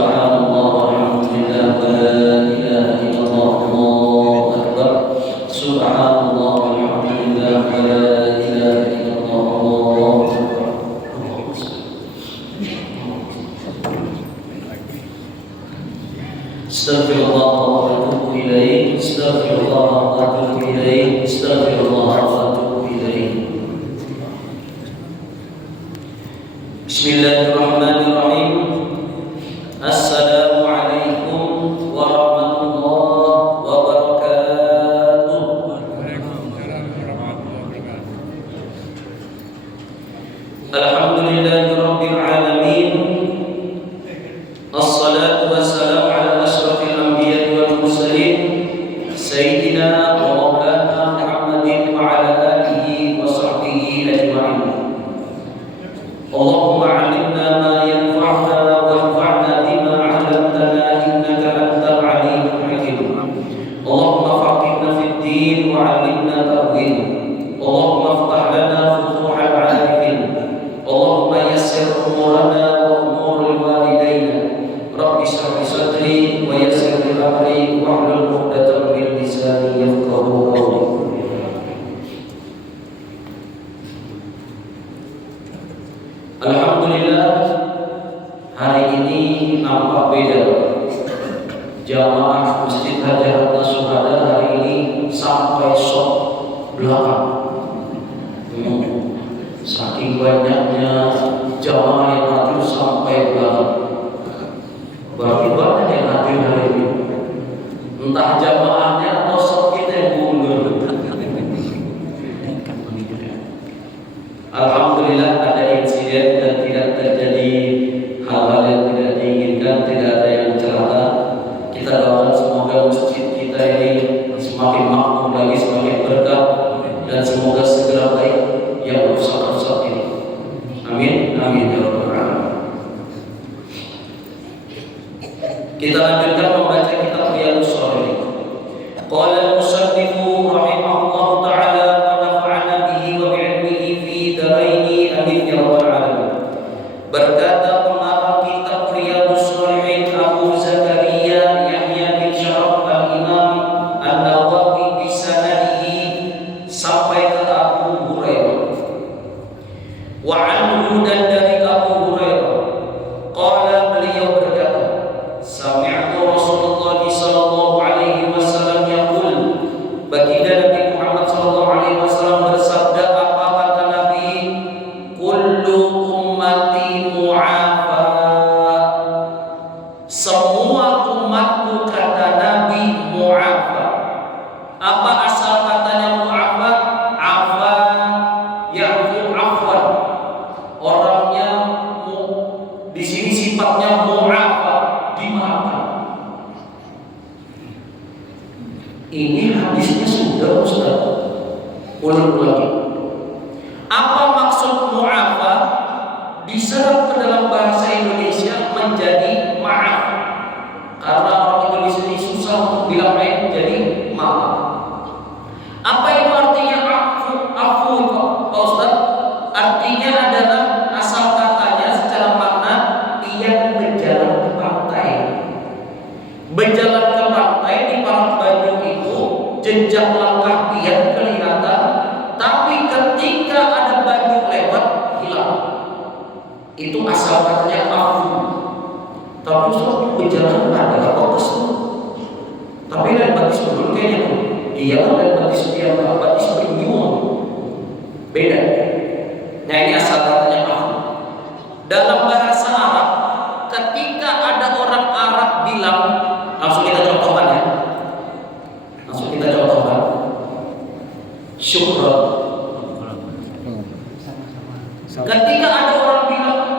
Subhanallah walhamdulillah wa la ilaha illallah Allahu akbar. Subhanallah walhamdulillah wa la ilaha illallah Allahu akbar. Astaghfirullah wa atubu ilaih. Astaghfirullah wa atubu ilaih. Astaghfirullah wa atubu ilaih. Bismillahirrahmanirrahim. Assalamualaikum warahmatullahi wabarakatuh. Alhamdulillahirabbil alamin. Assalatu wassalamu ala asyrafil anbiya'i wal mursalin sayyidina wa maulana Muhammadin wa ala alihi wa sahbihi ajma'in. Allahumma 'allimna ma yanfa'una wanfa'na bima 'allamtana innaka antal 'alimul hakim. Allahumma faqihna fid din wa 'allimna ta'wil. Allahumma iftah lana futuhal 'arifin. Allahumma yassir umurana wa umuril walidayna. Rabbi shrah li sadri wa yassir li amri wahlul 'uqdatam min lisani yafqahu qawli. Alhamdulillah, hari ini nampak beda. Jamaah Masjid Hajar Syuhada hari ini sampai sok belakang. Saking banyaknya jamaah yang hadir sampai belakang. Berarti banyak yang hadir hari ini. Entah jamaahnya atau sok kita yang mundur. Alhamdulillah ada insiden dan tidak terjadi hal-hal yang tidak diinginkan, tidak ada yang celaka. Kita doakan semoga masjid kita ini semakin makmur lagi, semakin berkah, dan semoga segera baik yang rusak-rusak ini. Amin, amin ya rabbal alamin. Kita lanjutkan membaca kitab Riyadhus Shalihin. Qala al-musannifu rahimahullahu ta'ala wa nafa'ana bihi wa bi'ilmihi fi daraini amin ya rabbal alamin. Berkata pengarang kitab Riyadhus Shalihin Abu Zakaria Yahya bin Syaraf al-Imam An-Nawawi bisanadihi sampai ke Abu Hurairah. Wa anhu, dan dari Abu Hurairah qala, beliau berkata, sami'tu Rasulullah sallallahu alaihi wasallam yaqul, baginda Nabi Muhammad sallallahu alaihi wasallam bersabda, apa kata Nabi? Kullu ummati mu'afa, semua umatku, kata Nabi, mu'afa. Apa asal katanya mu'afa? Afa ya'fu afwan, orangnya di sini sifatnya mu'afa, dimaafkan. Ini hadisnya sudah Ustaz, ulang-ulangi. Apa maksud mu'afa? Diserap ke dalam bahasa Indonesia menjadi maaf. Karena orang Indonesia ini susah untuk bilang baik, jadi maaf. Apa itu artinya afu? Afu itu Pak Ustaz? Artinya adalah, asal katanya secara makna, ia berjalan ke pantai. Berjalan ke pantai di Parang Banyu itu jejak langkah dia kelihatan, tapi ketika ada banyu lewat hilang. Itu asal katanya afu. Tapi Ustaz, berjalan adalah batas tuh. Tapi lain batis dulu kayaknya tuh. Dia kan lain batis dia batis penyuon. Beda. Nah ini asal katanya afu. Dalam bahasa Arab, ketika ada orang Arab bilang, langsung kita contohkan ya. Langsung kita contohkan. Syukran. Ketika ada orang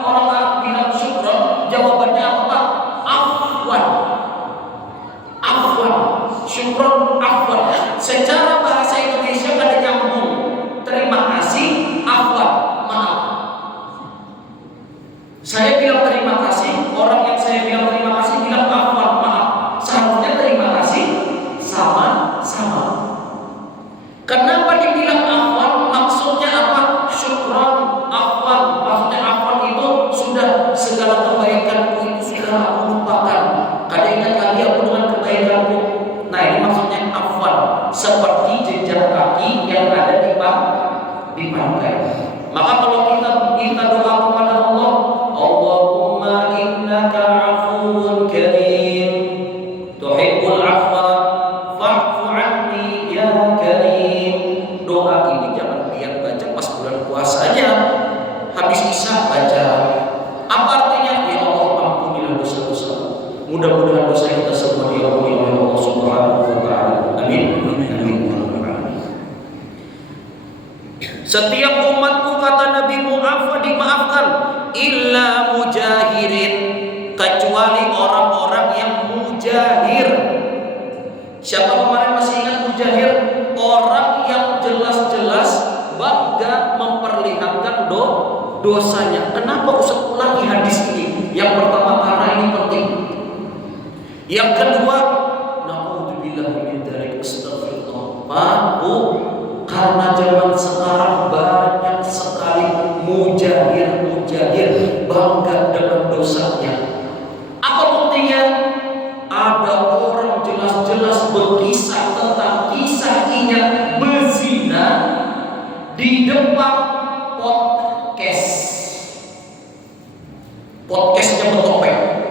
Arab bilang syukran, jawabannya apa Pak? Afwan. Afwan. Syukran, afwan. Secara bahasa Indonesia ada nyambung. Terima kasih, afwan, maaf. Saya bilang terima kasih, orang yang saya bilang terima kasih bilang afwan, maaf. Seharusnya terima kasih sama-sama. Kenapa dibilang afwan? afuwwun karim tuhibbul afwa fa'fu anni ya karim. Doa ini jangan biar baca pas bulan puasa aja, habis isya baca. Apa artinya? Ya Allah, ampunilah dosa-dosa. Mudah-mudahan dosa kita semua diampuni oleh Allah Subhanahu wa taala. Amin. Setiap umatku, kata Nabi Muhammad, dimaafkan illa mujahirin, kecuali orang-orang yang mujahir. Siapa kemarin masih ingat mujahir? Orang yang jelas-jelas bangga memperlihatkan dosanya. Kenapa Ustaz ulangi hadis ini? Yang pertama karena ini penting. Yang kedua, naudzubillahi min dzalik, astagfirullah. Karena zaman sekarang banyak sekali mujahir bangga dengan dosanya. Apa buktinya? Ada orang jelas-jelas berkisah tentang kisahnya berzina di depan podcastnya bertopeng.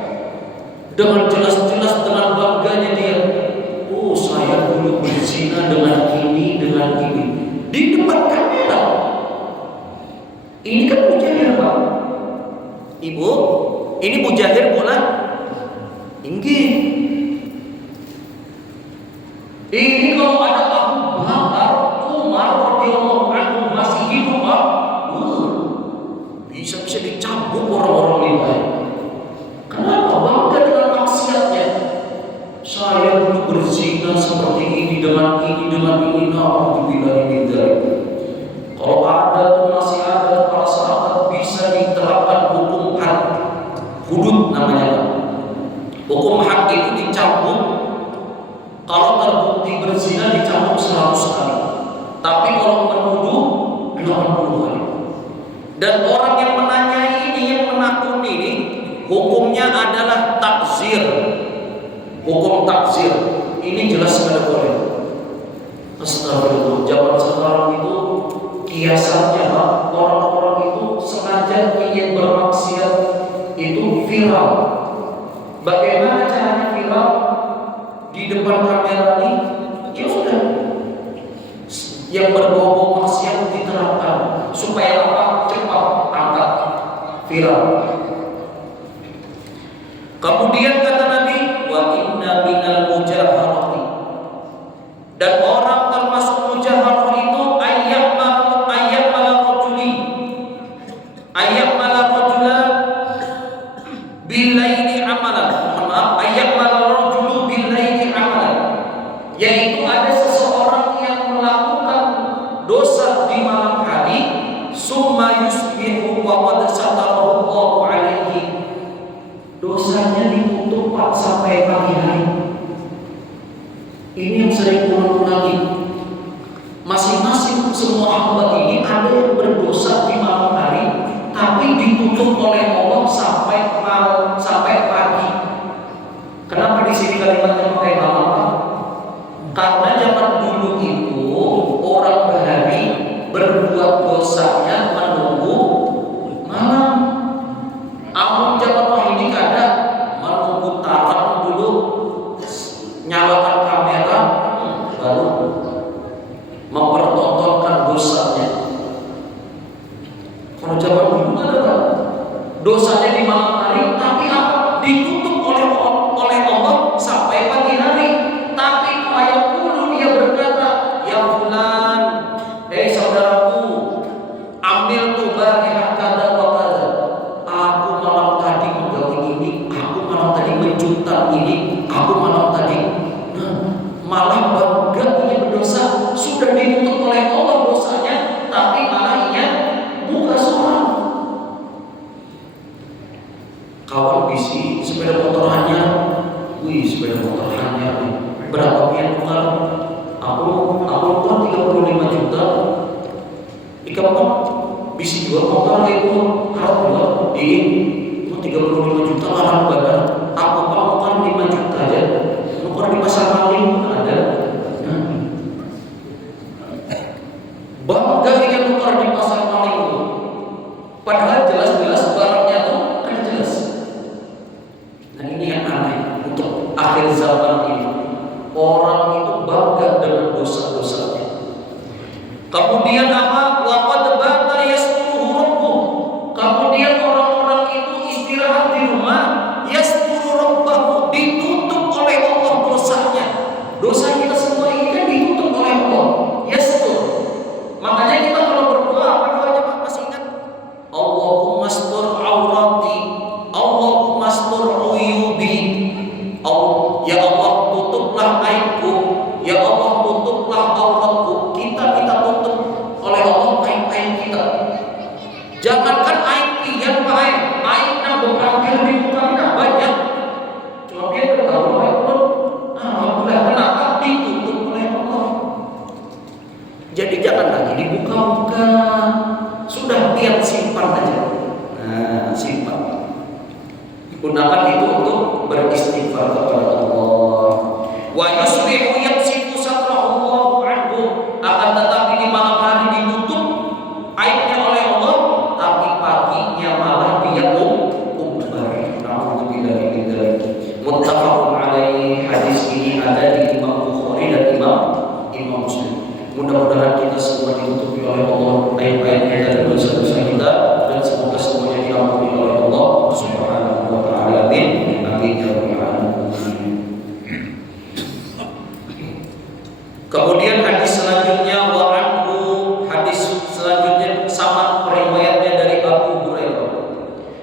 Dengan jelas-jelas, dengan bangganya dia, oh saya dulu berzina dengan ini, di depan kamera. Ini kan mujahir, Pak. Ibu, ini mujahir bulan inggih. Ini kalau ada Abu Bakar, Umar radhiyallahu anhu masih hidup, Pak, bisa dicambuk orang-orang ini. Kenapa? Bangga dengan maksiatnya. Saya dulu berzina seperti ini dengan ini. Naudzubillahi min dzalik. Kalau ada tuh masih ada para sahabat bisa diterapkan hukum had, hudud namanya. Hukum had itu dicambuk. Kalau terbukti berzina dicambuk 100 kali. Tapi kalau menuduh 80 kali. Dan orang yang menanyai ini, yang menakuni ini, hukumnya adalah takzir. Hukum takzir ini jelas tidak boleh. Astagfirullah. Zaman sekarang itu kiasannya, Pak, orang-orang itu sengaja ingin bermaksiat itu viral. Bagaimana caranya viral? Di depan kamera ini, ya sudah, yang berbau maksiat diterapkan supaya apa? Cepat angkat viral. Kemudian kata Nabi, wa inna minal mujaharati, dan orang termasuk mujaharah itu ayat malarojula bilaini amalan. Ayat malarojulu bilaini amalan, yaitu ada seseorang yang melakukan dosa di malam hari, summa yusbihu wa qad satarahu Allahu alaihi, dosanya ditutup sampai pagi hari. Ini yang sering ulang-ulangi. Masing-masing semua hamba ini ada yang berdosa di malam hari, tapi ditutup oleh Allah sampai pagi. Kenapa di sini kalimatnya pakai malam? Karena zaman dulu itu orang berhari berbuat dosanya menunggu malam. Amun zaman wahini kada menunggu tarang dulu, nyalakan kamera, baru mempertontonkan dosanya. Kalau zaman dulu ada dosanya di malam hari, tapi apa? Ditutup oleh Allah sampai pagi hari. Tapi fayaqulu, dia berkata, ya fulan, hei saudaraku, ambil tuh barihah kada wa kada. Aku malam tadi menggawe ini, aku malam tadi menjuntak ini, aku malam tadi malah bangga punya berdosa. Sudah ditutup oleh Allah dosanya, tapi malah ia buka suara. Kawan bisi sepeda motor hanya, sepeda motor hanya berapa pian tukar? Aku tukar 35 juta. Ikamu bisi jual motor itu harus jual di 35 juta larang badan. Aku tukar 5 juta aja. Tukar di pasar maling ada. Bangga ingin tukar di pasar maling itu. Padahal jelas-jelas barangnya tuh kan jelas. Nah ini akhir zaman ini orang itu bangga dengan dosa-dosanya. Kemudian apa? Waqad bata yasturuhu rabbuh. Kemudian orang-orang itu istirahat di rumah, yasturu rabbahu, ditutup oleh Allah dosanya. Dosa kita semua ini kan ditutup oleh Allah. Yastur. Makanya kita kalau berdoa apa doanya Pak? Masih ingat? Allahumma astur aurati, Allahumma astur uyubi. Ya Allah, tutuplah aibku. Ya Allah, tutuplah auratku. Kita minta tutup oleh Allah aib-aib kita. Jangankan aib pian Pak, aib yang berkabir di muka kita banyak. Cuma dia bertahu aib pun. Alhamdulillah, kenapa? Ditutup oleh Allah. Jadi jangan lagi dibuka-buka. Sudah pian simpan aja. Nah, simpan. Gunakan itu untuk beristighfar kepada Allah. Wa yusbihu yamsiku satrahu Allahu anhu. Akan tetapi di malam hari ditutup aibnya oleh Allah, tapi paginya malah dia umbar. Nauzubillahi min dzalik. Muttafaqun alaihi. Hadis ini ada di Imam Bukhari dan Imam Muslim. Mudah-mudahan kita semua ditutupi oleh Allah aib-aib kita dan dosa-dosa kita, dan semoga semuanya diampuni oleh Allah Subhanahu wa taala. Amin. Amin ya rabbal alamin. Kemudian hadis selanjutnya wa anhu, hadis selanjutnya sama riwayatnya dari Abu Hurairah.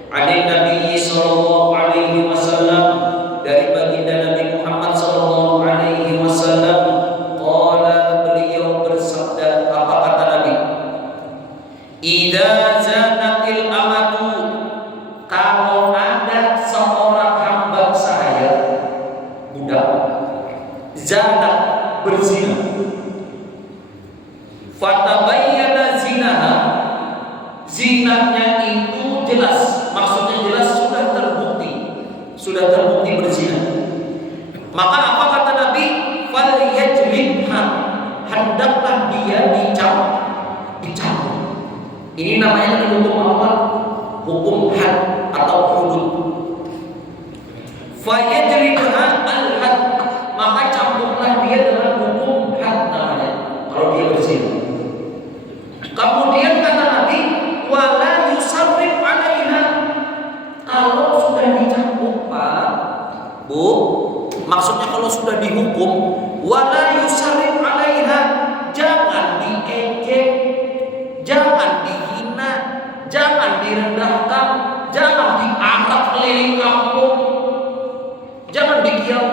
Ani Nabi sallallahu alaihi wasallam, dari baginda Nabi Muhammad sallallahu alaihi wasallam, qala, beliau bersabda, apa kata Nabi? Idza zanatil amatu, kalau ada seorang hamba saya, budak, zana, berzina, fatabayyana zinaha, zinanya itu jelas, maksudnya jelas sudah terbukti berzina. Maka apa kata Nabi? Falyajlidha, hendaklah dia dicambuk. Ini namanya hukum apa? Hukum had atau hudud. Falyajlidha al-had, maka cambuklah dia dengan hukum had namanya kalau dia berzina. Kemudian kata Nabi, wala yusarrif alaiha, kalau sudah dicambuk Pak, Bu, maksudnya kalau sudah dihukum, wala yusarrif alaiha, jangan diejek, jangan dihina, jangan direndahkan, jangan diarak keliling kampung, jangan dikiau,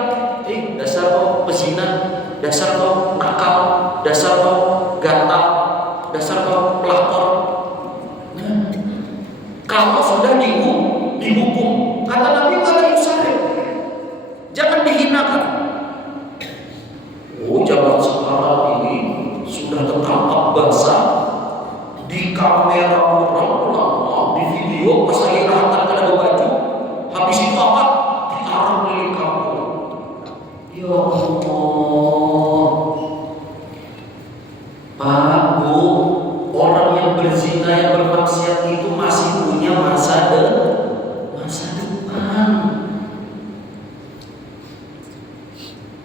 dasar kau pezina, dasar kau nakal, dasar kau gatal, dasar kau pelakor. Nah, kalau sudah dihukum, kata Nabi wala yusarrif, jangan dihinakan. Oh, zaman sekarang ini sudah tertangkap basah di kamera orang, di video pas lagi rahatan ada baju, habis itu apa? Diarah keliling kampung. Ya Allah, Pak, Bu, orang yang berzina, yang bermaksiat itu masih punya masa depan.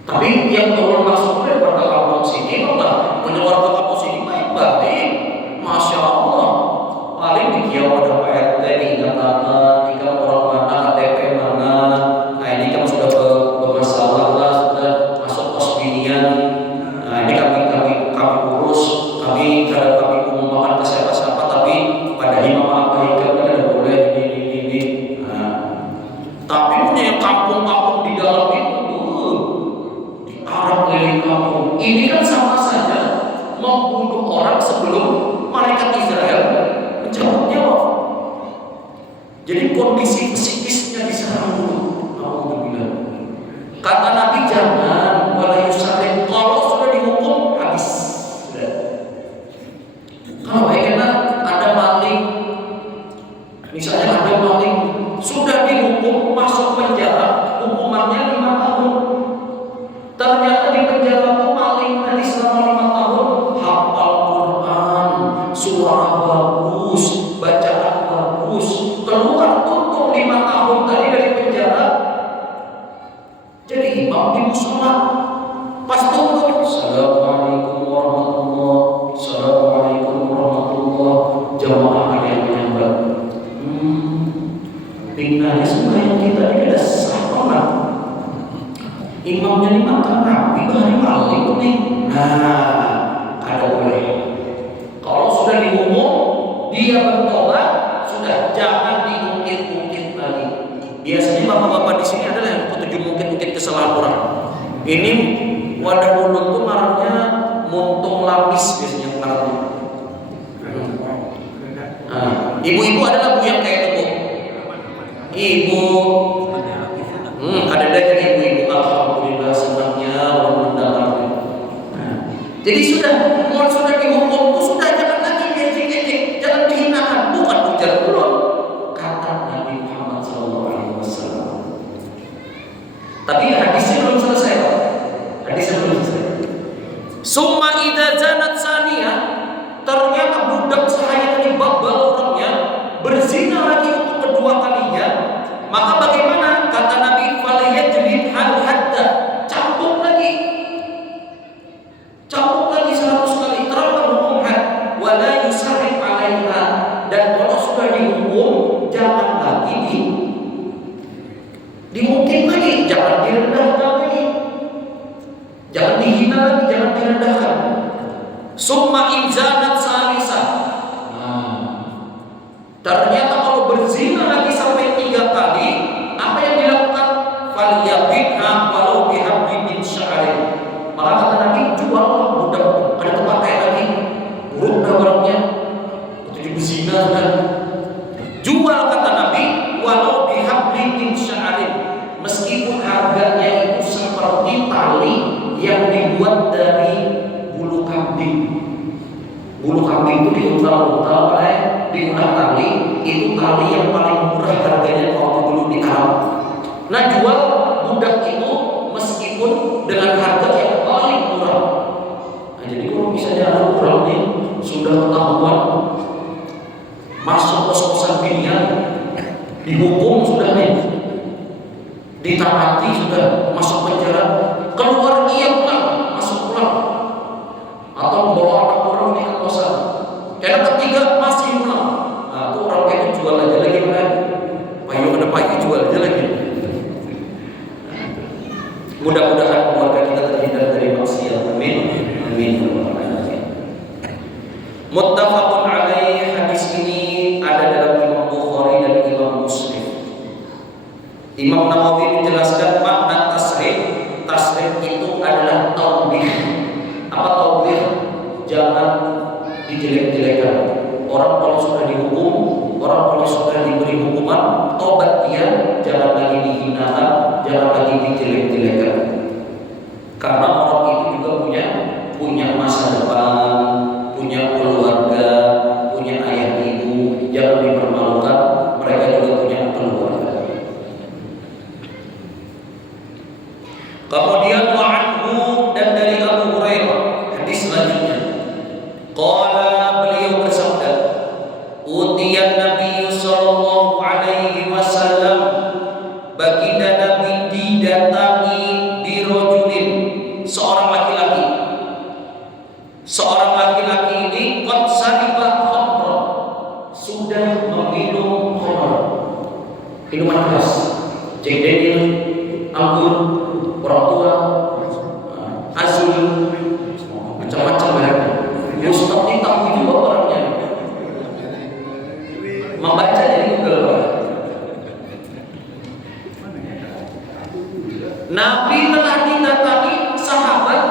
Tapi yang turun masuk ke kampung sini, enggak menyebar ke kampung sini baik-baik, masya Allah. Paling di kiau ada Pak RT, diingat-ingat, jika orang mana, KTP mana. Nah ini kan sudah bermasalah lah, sudah masuk pos binian. Nah ini kami urus, kami umumkan ke siapa-siapa, tapi pada imam apa ikan tidak boleh ini. Nah, tapi punya yang kampung-kampung di dalam itu, diarah keliling kampung. Ini kan sama saja imam di musola. Pas tutup, Assalamualaikum warahmatullahi, Assalamualaikum warahmatullahi, jamaah ada yang menyambat. Tinggalnya sembahyang kita ini ada sahabat. Imamnya ini makan Nabi bahari maling nih. Nah, ada boleh. Kalau sudah diumum, dia bertobat, sudah jangan diungkit-ungkit lagi. Biasanya bapak-bapak di sini adalah yang ketujuh mungkin kesalahan orang. Ini wadah mulut tuh marahnya muntung lapis biasanya marahnya. Ibu-ibu adalah bu yang kayak itu bu. Ibu, ada dari ibu-ibu, alhamdulillah senangnya orang mendengarnya. Jadi sudah dihukum tuh sudah jangan lagi ejek-ejek, jangan dihinakan, bukan ujar belum. Kata Nabi Muhammad SAW. Tapi hadisnya belum selesai. Summa idza zanat saniyah, ternyata budak sahaya tadi babal orangnya berzina lagi untuk kedua kalinya, maka bagaimana? Kata Nabi, falyajlid hal hadda, cambuk lagi 100 kali, terapkan hukum had, wala yusarrif alaiha, dan kalau sudah dihukum jangan lagi dimungkin lagi, jangan direndahkan lagi, jangan dihina lagi, jangan direndahkan. Summa inzanat salisah. Ternyata kalau berzina lagi sampai 3 kali, apa yang dilakukan? Falyabidha walau bihabli min sya'rin. Maka kata Nabi, jual budak, ada terpakai lagi, buruk dah barangnya, itu berzina sudah. Jual kata Nabi, walau bihabli min sya'rin, meskipun harganya itu seperti tali yang dibuat dari bulu kambing. Bulu kambing itu diuntal-untal diulah tali, itu tali yang paling murah harganya waktu dulu di Arab. Nah, jual budak itu meskipun dengan harga yang paling murah. Nah, jadi kalau misalnya ada orang nih sudah ketahuan masuk kos-kosan binian, dihukum sudah nih, ditaati sudah, masuk penjara, keluar dia pulang, masuk pulang, atau membawa anak orang di kosan. Karena ketiga masih pulang. Nah, itu orang itu jual aja lagi kan? Payung ada payung jual aja lagi. Mudah-mudahan keluarga kita terhindar dari maksiat. Amin. Amin. Muttafaqun alaih, hadis ini ada dalam Imam Bukhari dan Imam Muslim. Imam Nawawi menjelaskan makna tasrif. Tasrif itu adalah taubih. Apa taubih? Jangan dijelek-jelekan. Orang kalau sudah dihukum, orang kalau sudah diberi hukuman, tobat dia, jangan lagi dihinakan, jangan lagi dijelek-jelekan. Karena orang itu juga punya masa depan, punya keluarga, punya ayah ibu, jangan dipermalukan. Mereka juga punya keluarga. Kemudian wa'anhu, dan dari Abu Hurairah, hadis selanjutnya, qala, beliau bersabda, utiyan Nabi sallallahu alaihi wasallam, baginda Nabi didatangi birojulin, seorang laki-laki. Seorang laki-laki ini qad sariba khamra, sudah meminum khamr, minuman keras, Jack Daniel, anggur, orang tua, azul, macam-macam mereknya. Mustaqim tahu juga orangnya. Membaca dari Google. Nabi telah didatangi sahabat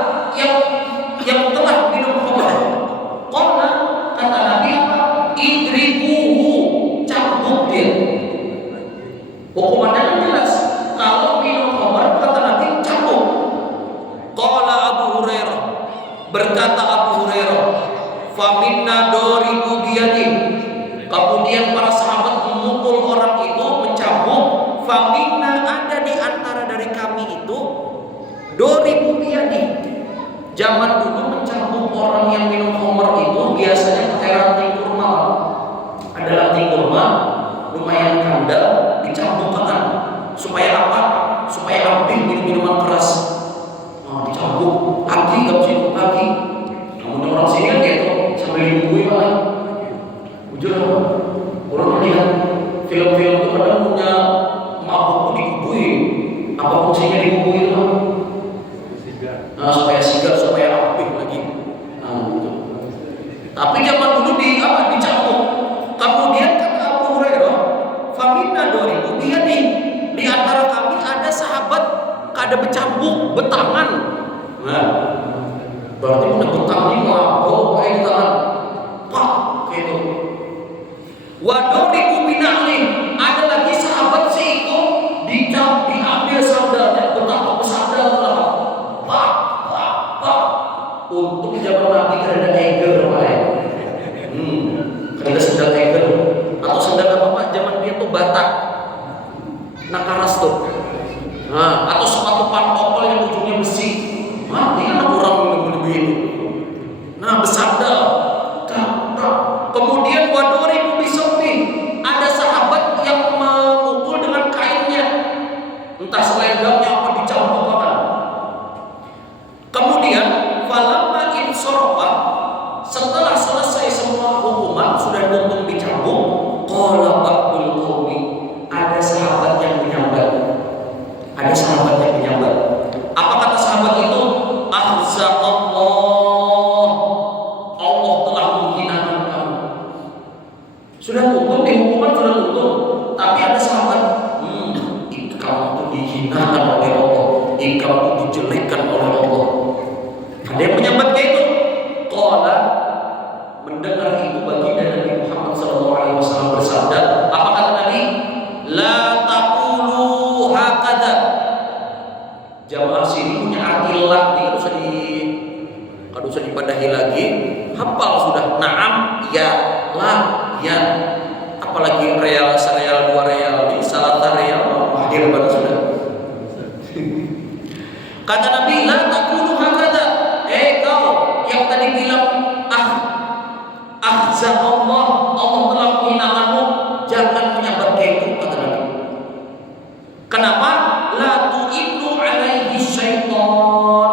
yang telah minum khamr. Qala, kata Nabi apa? Idribuhu, cambuk dia. Hukumannya jelas. Kalau minum khamr, kata Nabi, cambuk. Qala Abu Hurairah, berkata Abu Hurairah, faminna doribu biyadin. Kemudian para sahabat memukul orang itu, mencambuk. Faminna, ada di antara dari kami itu, doribu biyadin. Zaman dulu mencambuk orang yang minum khamr itu biasanya pakai ranting kurma. Ada ranting kurma, lumayan kandel, dicambukkan. Supaya apa? Supaya habis minum minuman keras. solusinya di buku itu Pak? Nah, supaya sigap, supaya rapih lagi. Nah, gitu. Tapi zaman dulu dicambuk. Kemudian kata Abu Hurairah, "Faminna 2000." Dia di antara kami ada sahabat kada bercambuk, betangan. Nah, berarti punya betang ini melampau kayak di tangan. Pak, kayak itu. Wadoriku binali, ada lagi sahabat si itu diambil sandalnya, betapa sandal lah. Pak. Untuk zaman Nabi kada ada Tiger, Pak. Kada sandal Tiger atau sandal apa Pak? Zaman dia tuh Batak. Nakaras tuh. Nah, atau sepatu pantopel yang ujungnya besi. Mati kan orang lebih itu. Nah, bersandal. Kemudian wadori bisawbi, ada sahabat yang memukul dengan kainnya, entah selendangnya apa dicampurkan. Kemudian falamma insorofa, setelah selesai semua hukuman sudah tuntung dicambuk, qala ba'dul qaumi, ada sahabat yang menyambat. Ada sahabat yang menyambat. Apa kata sahabat itu? Ahzaqallah, Allah telah menghinakan kamu. Sudah tutup, di hukuman sudah tutup. Tapi ada sahabat, kamu itu dihinakan oleh Allah, kamu itu dijelekkan oleh Allah. Ada yang menyambat kayak itu. Qala, mendengar itu baginda Nabi Muhammad SAW bersabda, apa kata Nabi? La taqulu hakadha. Jamaah sini punya arti la, kada usah dipadahi lagi, hafal sudah. Naam, ya, la, ya. Apalagi real, 2 real, di salah real, akhir banget sudah. Kata Nabi, la taqulu hakadha. Kau yang tadi bilang Allah, Allah telah menghinakanmu, jangan menyambat kayak itu, kata Nabi. Kenapa? La tu'inu alaihi syaitan.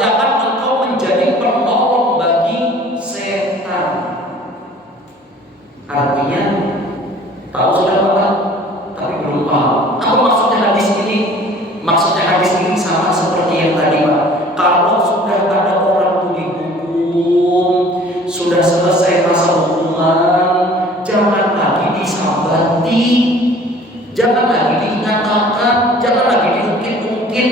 Jangan engkau menjadi penolong bagi setan. Artinya, tahu sudah Pak, tapi belum paham. Apa maksudnya hadis ini? Maksudnya hadis ini sama seperti yang tadi Pak. Kalau sudah ada orang itu dihukum, sudah selesai masa hukuman, jangan lagi disambati, jangan lagi diingatkan, jangan lagi diungkit-ungkit.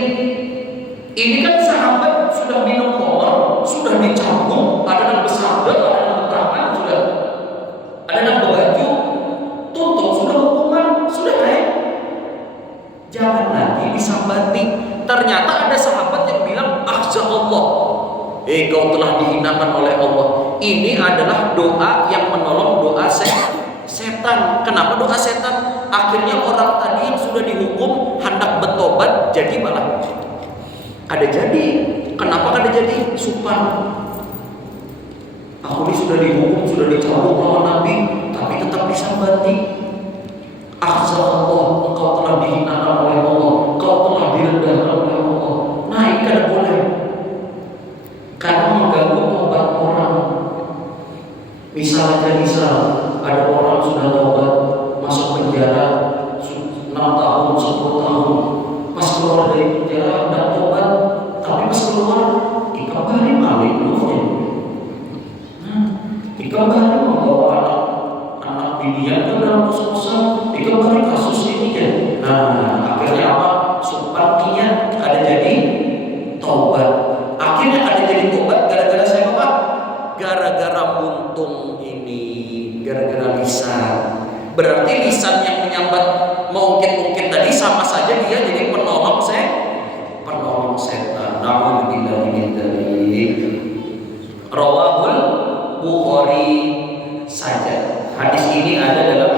Ini kan sahabat sudah minum khamar, sudah dicambuk, ada yang bersandal, ada yang bertangan, sudah ada yang berbaju, tutup, sudah hukuman, sudah naik. Jangan lagi disambati. Ternyata ada sahabat yang bilang, ahzaqallah, kau telah dihinakan oleh Allah. Ini adalah doa yang menolong doa setan. Kenapa doa setan? Akhirnya orang tadi yang sudah dihukum hendak bertobat, jadi malah ada jadi. Kenapa kada jadi? Supan. Aku ini sudah dihukum, sudah dicambuk lawan Nabi, tapi tetap disambati. Ahzaqallah, engkau telah dihinakan oleh Allah, engkau telah direndahkan oleh Allah. Nah, ini kada boleh. Karena mengganggu tobat orang. Misal ada orang sudah tobat, masuk penjara 6 tahun, 10 tahun, pas keluar dari penjara hendak tobat, tapi pas keluar dikabari balik lulusnya. Dikabari membawa anak binian ke dalam kos-kosan, dikabari kasus ini kan. Nah, akhirnya apa? Sumpahnya ada jadi tobat. Akhirnya ada jadi tobat gara-gara saya Pak? Gara-gara buntung ini, gara-gara lisan. Berarti lisan yang menyambat mungkin tadi sama saja dia jadi penolong setan. Na'udzubillahi min dzalik. Rawahul Bukhari saja. Hadis ini ada dalam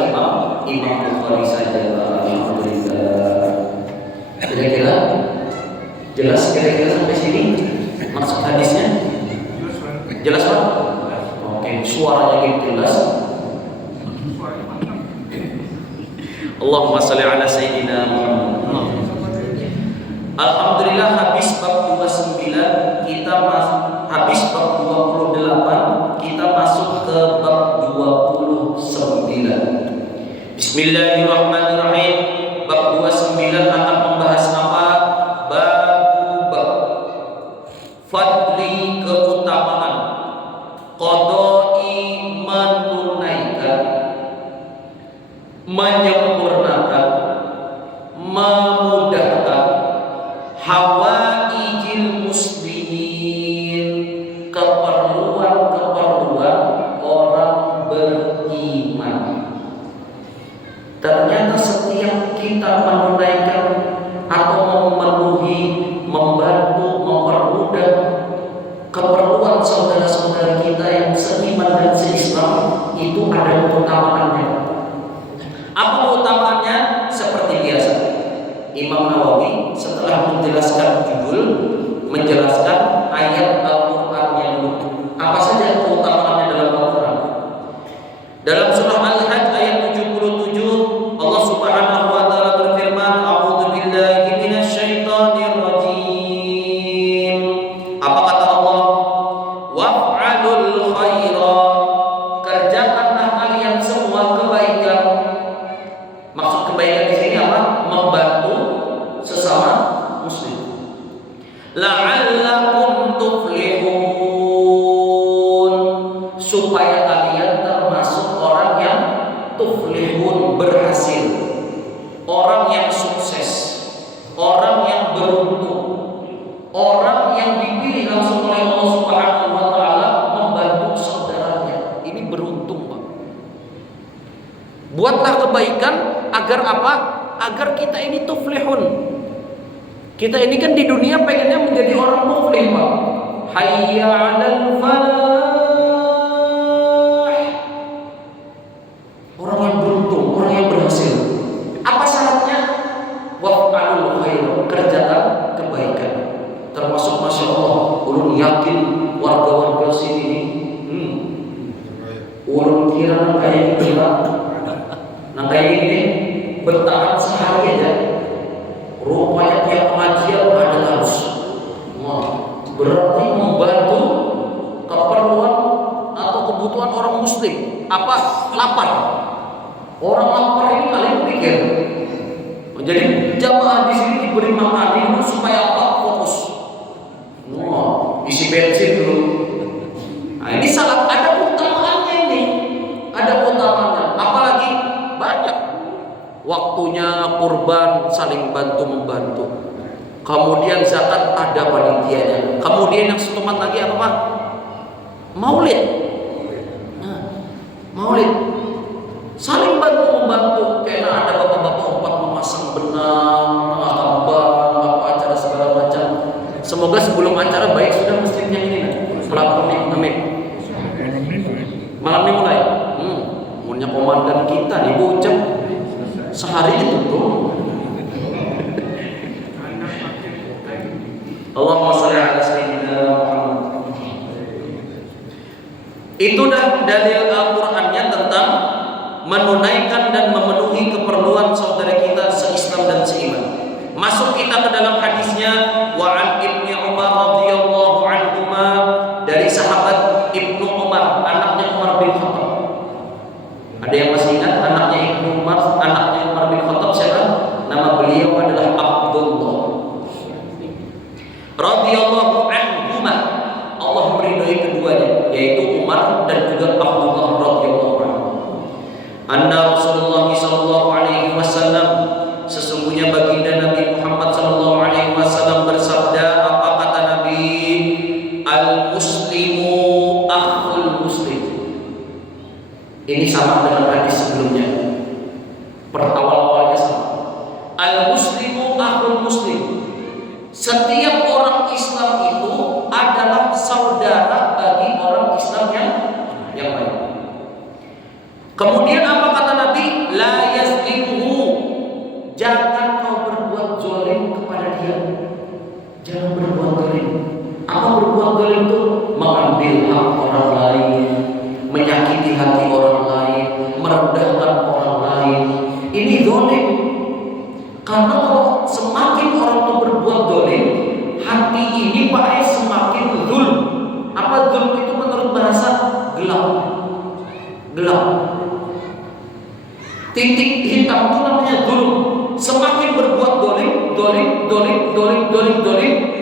Imam Bukhari saja. Alhamdulillah. Kira-kira jelas sampai sini maksud hadisnya? Jelas Pak? Oke, suaranya gitu jelas. Allahumma shalli ala sayyidina Muhammad. Alhamdulillah, habis bab 29, habis bab 28, kita masuk ke bab 29. Bismillahirrahmanirrahim. Bab 29 akan membahas apa? hawaijil muslimin, keperluan-keperluan orang beriman. Ternyata setiap kita menunaikan atau memenuhi, membantu, mempermudah keperluan saudara-saudara kita yang seiman dan seislam, itu ada keutamaannya. Apa keutamaannya? Seperti biasa, Imam Nawawi setelah menjelaskan judul, menjelaskan ayat Al-Quran yang dulu. Apa saja keutamaannya dalam Al-Quran? Dalam surah Al-Hajj ayat 77, Allah Subhanahu wa taala berfirman, "A'udzu billahi minasyaitonir rajim." Apa kata Allah? "Waf'alul khaira." Kerjakanlah kalian semua kebaikan. Maksud kebaikan di sini apa? Membantu sesama muslim. La'allakum tuflihun, supaya kalian termasuk orang yang tuflihun, berhasil, orang yang sukses, orang yang beruntung, orang yang dipilih langsung oleh Allah Subhanahu wa taala membantu saudaranya. Ini beruntung, Pak. Buatlah kebaikan agar apa? Agar kita ini tuflihun. Kita ini kan di dunia pengennya menjadi orang muflih, Pak. Hayya 'alal falah. Orang yang beruntung, orang yang berhasil. Apa syaratnya? Waf'alul khair, kerjakan kebaikan. Termasuk Masya Allah, ulun yakin warga-warga sini ulun kira kayak gini, Pak. Nah kayak gini bertahan sehari aja, rupanya tiap pengajian ada harus. Wah, berarti membantu keperluan atau kebutuhan orang muslim. Apa? Lapar. Orang lapar ini kalian pikir. Jadi jamaah di sini diberi makan ini supaya apa? Fokus. Wah, isi bensin dulu. Nah ini salah, ada keutamaannya ini. Ada keutamaannya. Apalagi banyak waktunya kurban, saling bantu membantu. Kemudian zakat ada panitianya. Kemudian yang setemat lagi apa, Pak? Maulid. Nah, maulid. Saling bantu membantu. Karena ada bapak-bapak empat memasang benang, tambang, apa acara segala macam. Semoga sebelum acara baik sudah masjidnya ini. Pelapor nih, amin. Malam ini mulai. Punya komandan kita nih bocah. Sehari ditutup. Allahumma shalli ala sayyidina Muhammad. Itu dah dalil Al-Qur'annya tentang menunaikan dan memenuhi keperluan saudara kita seislam dan seiman. Masuk kita ke dalam hadisnya, wa an Ibnu Umar radhiyallahu anhuma, dari sahabat Ibnu Umar, anaknya Umar bin Khattab. Ada yang masih ingat anaknya Ibnu Umar, anaknya Umar bin Khattab siapa? Nama beliau adalah Abdullah radhiyallahu anhuma. Allah meridhai keduanya, yaitu Umar dan juga Abdullah radhiyallahu anhu. Anna Rasulullah sallallahu alaihi wasallam, sesungguhnya baginda Nabi Muhammad sallallahu alaihi wasallam bersabda, apa kata Nabi? Al muslimu akhul muslim. Ini sama dengan hadis sebelumnya. Awal-awalnya sama. Al muslimu akhul muslim. Setiap orang Islam itu adalah saudara bagi orang Islam yang lain. Kemudian apa kata Nabi? La yazlimhu. Jangan kau berbuat zalim kepada dia. Jangan berbuat zalim. Apa berbuat zalim itu? Mengambil hak orang lain, menyakiti hati orang lain, merendahkan orang lain. Ini zalim. Karena kalau semakin orang itu berbuat zalim, hati ini Pak semakin zulm. Apa zulm itu menurut bahasa? Gelap. Gelap. Titik hitam itu namanya zulm. Semakin berbuat dolim,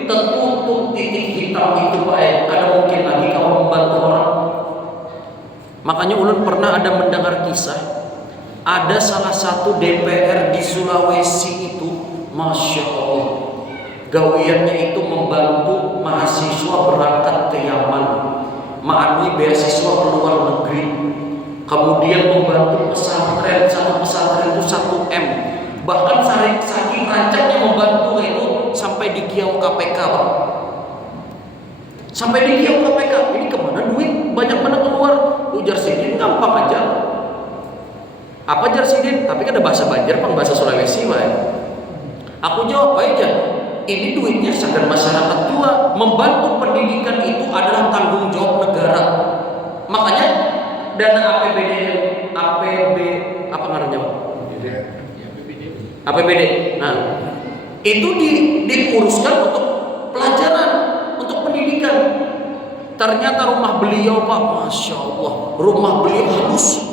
tertutup titik hitam itu Pak. Kada mungkin lagi kamu membantu orang. Makanya ulun pernah ada mendengar kisah, ada salah satu DPR di Sulawesi itu, Masya Allah, gawiannya itu membantu mahasiswa berangkat ke Yaman, ma'anui beasiswa ke luar negeri, kemudian membantu pesantren, satu pesantren itu 1 M, bahkan saking rancangnya membantu itu sampai di kiau KPK, Pak. Sampai di kiau KPK, ini kemana duit banyak mana keluar? Ujar Sidin gampang aja. Apa Jar Sidin? Tapi kan ada bahasa Banjar, bahasa Sulawesi, Pak. Aku jawab aja, ini duitnya segar masyarakat juga. Membantu pendidikan itu adalah tanggung jawab negara. Makanya dana APBD, apa namanya, Pak? APBD. Nah, itu diuruskan untuk pelajaran, untuk pendidikan. Ternyata rumah beliau, Pak, Masya Allah, rumah beliau halus.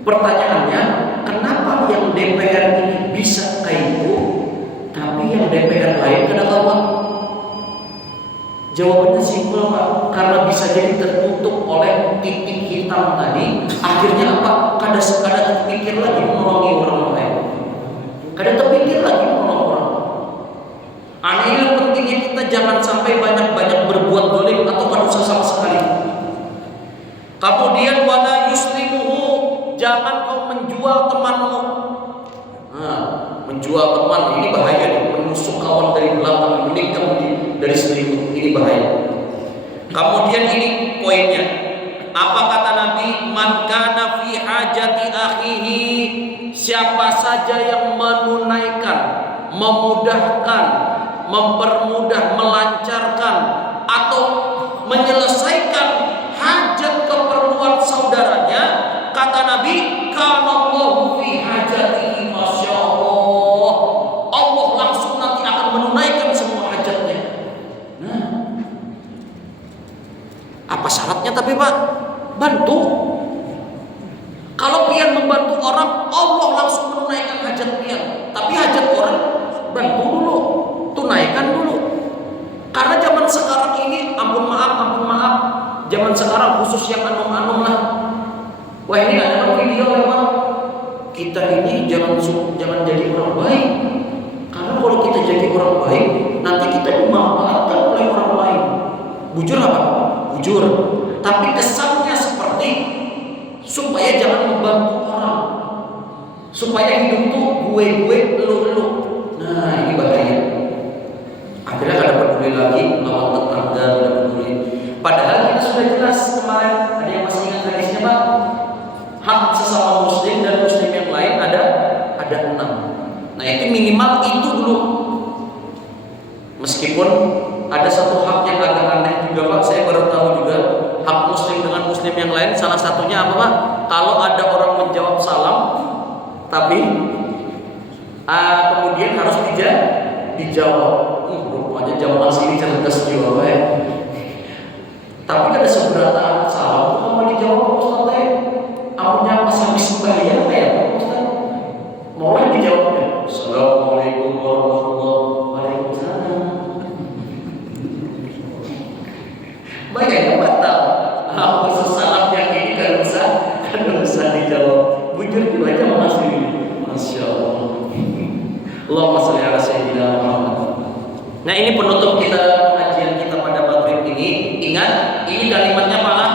Pertanyaannya, kenapa yang DPR ini bisa kayak itu, tapi yang DPR lain kenapa, Pak? Jawabannya simpel, Pak. Karena bisa jadi tertutup oleh titik hitam tadi. Akhirnya apa? Kada terpikir lagi menolongi orang lain. Kada terpikir lagi menolong orang. Yang pentingnya kita jangan sampai banyak-banyak berbuat dolim atau dosa sama sekali. Kemudian wala yuslimuhu, jangan kau menjual temanmu. Nah, menjual teman ini bahaya nih, menusuk kawan dari belakang, menikam dari selimut, ini bahaya. Kemudian ini poinnya. Apa kata Nabi? Man kana fi hajati akhihi, siapa saja yang menunaikan, memudahkan, mempermudah, melancarkan atau menyelesaikan hajat keperluan saudaranya, kata Nabi, kanallahu fi hajatihi, Masya Allah, Allah langsung nanti akan menunaikan semua hajatnya. Nah, apa syaratnya tapi, Pak? Bantu. Kalau pian membantu orang, Allah langsung menunaikan hajat pian. Tapi hajat orang, bantu dulu, tunaikan dulu. Karena zaman sekarang ini, ampun maaf, zaman sekarang khusus yang anum-anum lah. Wah, ini ada video memang. Kita ini jangan jadi orang baik. Karena kalau kita jadi orang baik, nanti kita dimanfaatkan oleh orang lain. Bujur apa? Bujur. Tapi kesannya seperti supaya jangan membantu orang, supaya hidup tuh gue, lu. Nah, ini bahaya. Akhirnya kada peduli lagi lawan tetangga, kada peduli. Padahal kita sudah jelas kemarin, ada yang masih ingat hadisnya, Pak? Hak sesama muslim dan muslim yang lain ada 6. Nah, itu minimal itu dulu. Meskipun ada satu hak yang agak aneh juga, Pak, saya baru tahu juga. Hak muslim dengan muslim yang lain salah satunya apa, Pak? Kalau ada orang menjawab salam, tapi kemudian harus dijawab. Rupanya jamaah sini cerdas juga, Pak. Tapi ada seberapa salam kalau dijawab, Ustaz, awalnya pas habis sembahyang ya, Ustaz. Mulai dijawabnya, Assalamualaikum warahmatullahi wabarakatuh. Banyak batal. Khusus salam yang ini kan usah dijawab. Bujur juga aja makasih. Masya Allah. Allahumma sholli ala sayyidina Muhammad. Nah, ini penutup kita kajian kita pada maghrib ini. Ingat, ini kalimatnya malah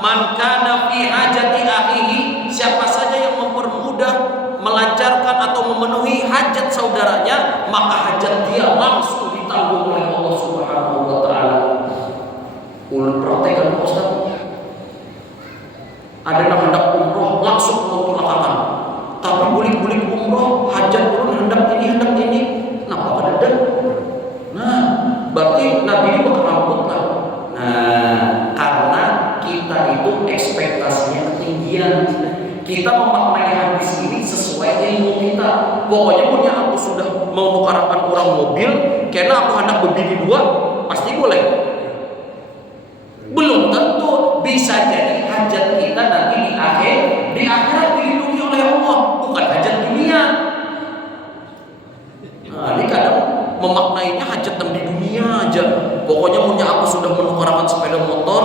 man kana fi hajati akhihi, siapa saja yang mempermudah, melancarkan atau memenuhi hajat saudaranya, maka hajat dia langsung ditanggung oleh Allah Subhanahu wa taala. Ulun praktekan, Ustaz. Ada yang hendak umroh langsung melakukan, tapi bulik-bulik umroh hajat ulun hendak ini. Kenapa kada? Nah, berarti Nabi ini berkerambut lah. Nah, karena kita itu ekspektasinya ketinggian. Kita memaknai hadis ini sesuai ilmu kita. Pokoknya punya aku sudah mau nukarkan orang mobil, karena aku hendak berbini 2, pasti boleh. Belum tentu, bisa jadi hajat kita nanti di akhirat dilindungi oleh Allah, bukan hajat dunia. Nah, ini kadang memaknainya hajat di dunia aja. Pokoknya punya aku sudah menukarkan sepeda motor,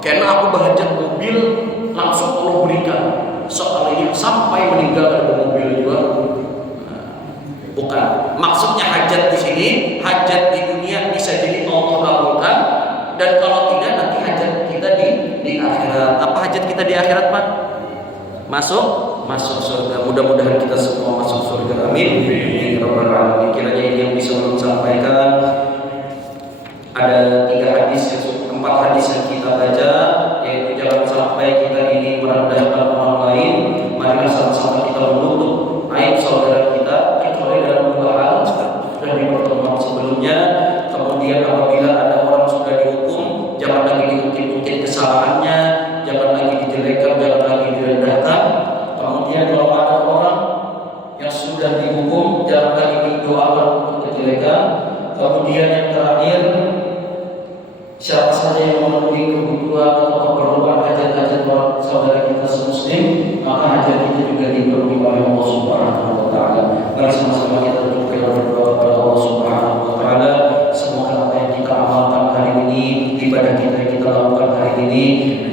karena aku berhajat mobil, langsung Allah berikan. Soalnya sampai meninggal ada mobil juga. Nah, bukan. Maksudnya hajat di akhirat Pak? Masuk surga. Mudah-mudahan kita semua masuk surga. Amin. Ya Rabbal alamin. Kiranya ini yang bisa ulun sampaikan. Ada 4 hadis yang kita baca, yaitu jangan sampai kita ini merendahkan orang lain. Marilah sama-sama kita menutup aib saudara kita kecuali dalam 2 hal sudah di pertemuan sebelumnya. Kemudian apabila ada orang sudah dihukum, jangan lagi diungkit-ungkit kesalahannya, jangan lagi dijelekan, jangan lagi direndahkan. Kemudian kalau ada orang yang sudah dihukum, jangan lagi didoakan untuk kejelekan. Kemudian yang terakhir, siapa saja yang memenuhi kebutuhan atau keperluan hajat-hajat saudara kita semuslim, maka hajat kita juga dipenuhi oleh Allah Subhanahu wa taala. Mari sama-sama kita berdoa kepada Allah Subhanahu wa taala. Semoga apa yang kita amalkan hari ini, ibadah kita yang kita lakukan hari ini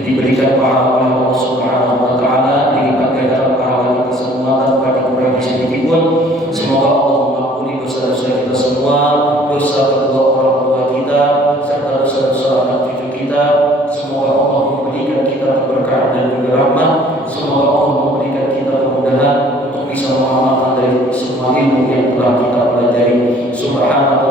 diberikan pahala oleh Allah Subhanahu wa taala, dilipat gandakan pahala kita semua tanpa dikurangi sedikit pun. Semoga Allah mengampuni dosa-dosa kita semua, dosa kedua orang tua kita serta dosa-dosa anak cucu kita. Semoga Allah memberikan kita keberkahan dan juga rahmat. Semoga Allah memberikan kita kemudahan untuk bisa mengamalkan dari semua ilmu yang telah kita pelajari. Subhanallah.